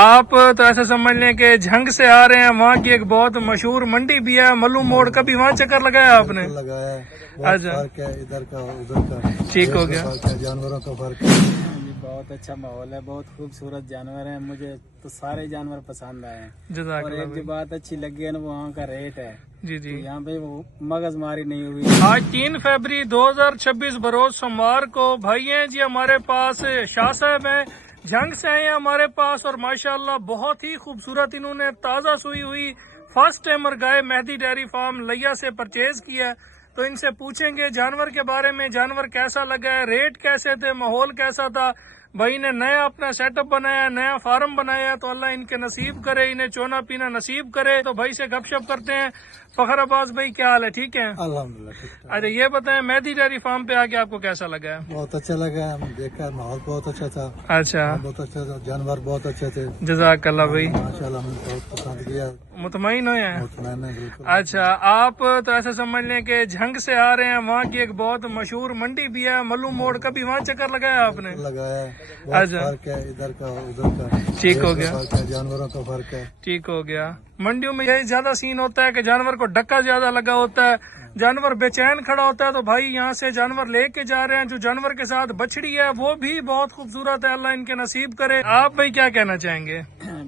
آپ تو ایسا سمجھ لیں کہ جھنگ سے آ رہے ہیں، وہاں کی ایک بہت مشہور منڈی بھی ہے ملو موڑ، کبھی وہاں چکر لگایا آپ نے؟ لگایا ہے، بہت فرق ہے ادھر کا ادھر کا، ٹھیک ہو گیا، فرق ہے، جانوروں کا فرق ہے۔ بہت اچھا ماحول ہے، بہت خوبصورت جانور ہیں، مجھے تو سارے جانور پسند آئے ہیں۔ جزاک اور اللہ ایک جو بات اچھی لگی ہے نا، وہاں کا ریٹ ہے، جی تو جی۔ یہاں پہ وہ مغز ماری نہیں ہوئی۔ آج 3 فروری 2026 بروز سوموار کو بھائی ہیں جی ہمارے پاس شاہ صاحب ہیں، جھنگ سے آئے ہیں ہمارے پاس، اور ماشاءاللہ بہت ہی خوبصورت انہوں نے تازہ سوئی ہوئی فرسٹ ٹائمر گائے مہدی ڈیری فارم لیا سے پرچیز کیا ہے، تو ان سے پوچھیں گے جانور کے بارے میں، جانور کیسا لگا ہے، ریٹ کیسے تھے، ماحول کیسا تھا۔ بھائی نے نیا اپنا سیٹ اپ بنایا ہے، نیا فارم بنایا ہے، تو اللہ ان کے نصیب کرے، انہیں چونا پینا نصیب کرے۔ تو بھائی سے گپ شپ کرتے ہیں۔ فخر عباس بھائی کیا حال ہے، ٹھیک ہے؟ الحمدللہ ٹھیک ٹھاک۔ اچھا یہ بتائیں مہدی ڈیری فارم پہ آ کے آپ کو کیسا لگا ہے؟ بہت اچھا لگا، ہم دیکھا ماحول بہت اچھا تھا، اچھا بہت اچھا تھا، جانور بہت اچھے تھے، جزاک اللہ بھائی، ماشاءاللہ ہم نے بہت پسند کیا، مطمئن ہوئے ہیں؟ مطمئن ہے بالکل۔ اچھا آپ تو ایسا سمجھ لیں کہ جھنگ سے آ رہے ہیں، وہاں کی ایک بہت مشہور منڈی بھی ہے ملو موڑ، کبھی وہاں چکر لگایا آپ نے؟ لگایا ہے، بہت اچھا فرق ہے ادھر کا ادھر کا، ٹھیک ہو گیا، فرق ہے، جانوروں کا فرق ہے۔ ٹھیک ہو گیا۔ منڈیوں میں یہی زیادہ سین ہوتا ہے کہ جانور کو ڈکا زیادہ لگا ہوتا ہے، جانور بے چین کھڑا ہوتا ہے، تو بھائی یہاں سے جانور لے کے جا رہے ہیں۔ جو جانور کے ساتھ بچڑی ہے وہ بھی بہت خوبصورت ہے، اللہ ان کے نصیب کرے۔ آپ بھائی کیا کہنا چاہیں گے؟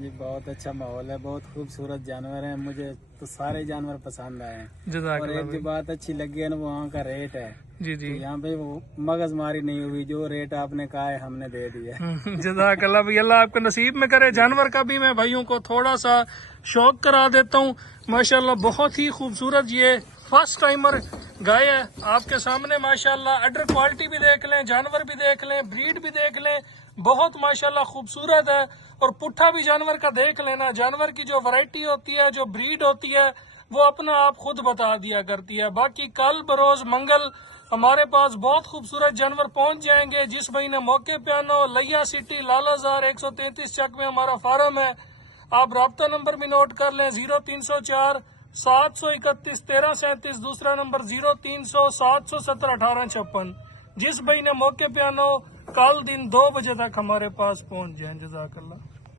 جی بہت اچھا ماحول ہے، بہت خوبصورت جانور ہیں، مجھے تو سارے جانور پسند آئے ہیں۔ جزاک اور اللہ ایک جو بھائی، بات اچھی لگی ہے نا، وہاں کا ریٹ ہے، جی تو جی یہاں پہ وہ مغز ماری نہیں ہوئی، جو ریٹ آپ نے کہا ہے ہم نے دے دیا۔ جزاک اللہ بھائی، اللہ آپ کو نصیب میں کرے۔ جانور کا بھی میں بھائیوں کو تھوڑا سا شوق کرا دیتا ہوں۔ ماشاءاللہ بہت ہی خوبصورت یہ فرسٹ ٹائمر گائے ہے آپ کے سامنے، ماشاءاللہ اڈر کوالٹی بھی دیکھ لیں، جانور بھی دیکھ لیں، بریڈ بھی دیکھ لیں، بہت ماشاءاللہ خوبصورت ہے۔ اور پٹھا بھی جانور کا دیکھ لینا، جانور کی جو ورائٹی ہوتی ہے، جو بریڈ ہوتی ہے، وہ اپنا آپ خود بتا دیا کرتی ہے۔ باقی کل بروز منگل ہمارے پاس بہت خوبصورت جانور پہنچ جائیں گے۔ جس بھائی نے موقع پہ آنا ہو، لیا سٹی لالا زار 133 چک میں ہمارا فارم ہے۔ آپ رابطہ نمبر بھی نوٹ کر لیں، 0304 731 1337، دوسرا نمبر 0300 770 1856۔ جس بھائی نے موقع پہ آنا ہو کل دن 2 بجے تک ہمارے پاس پہنچ جائیں۔ جزاک اللہ۔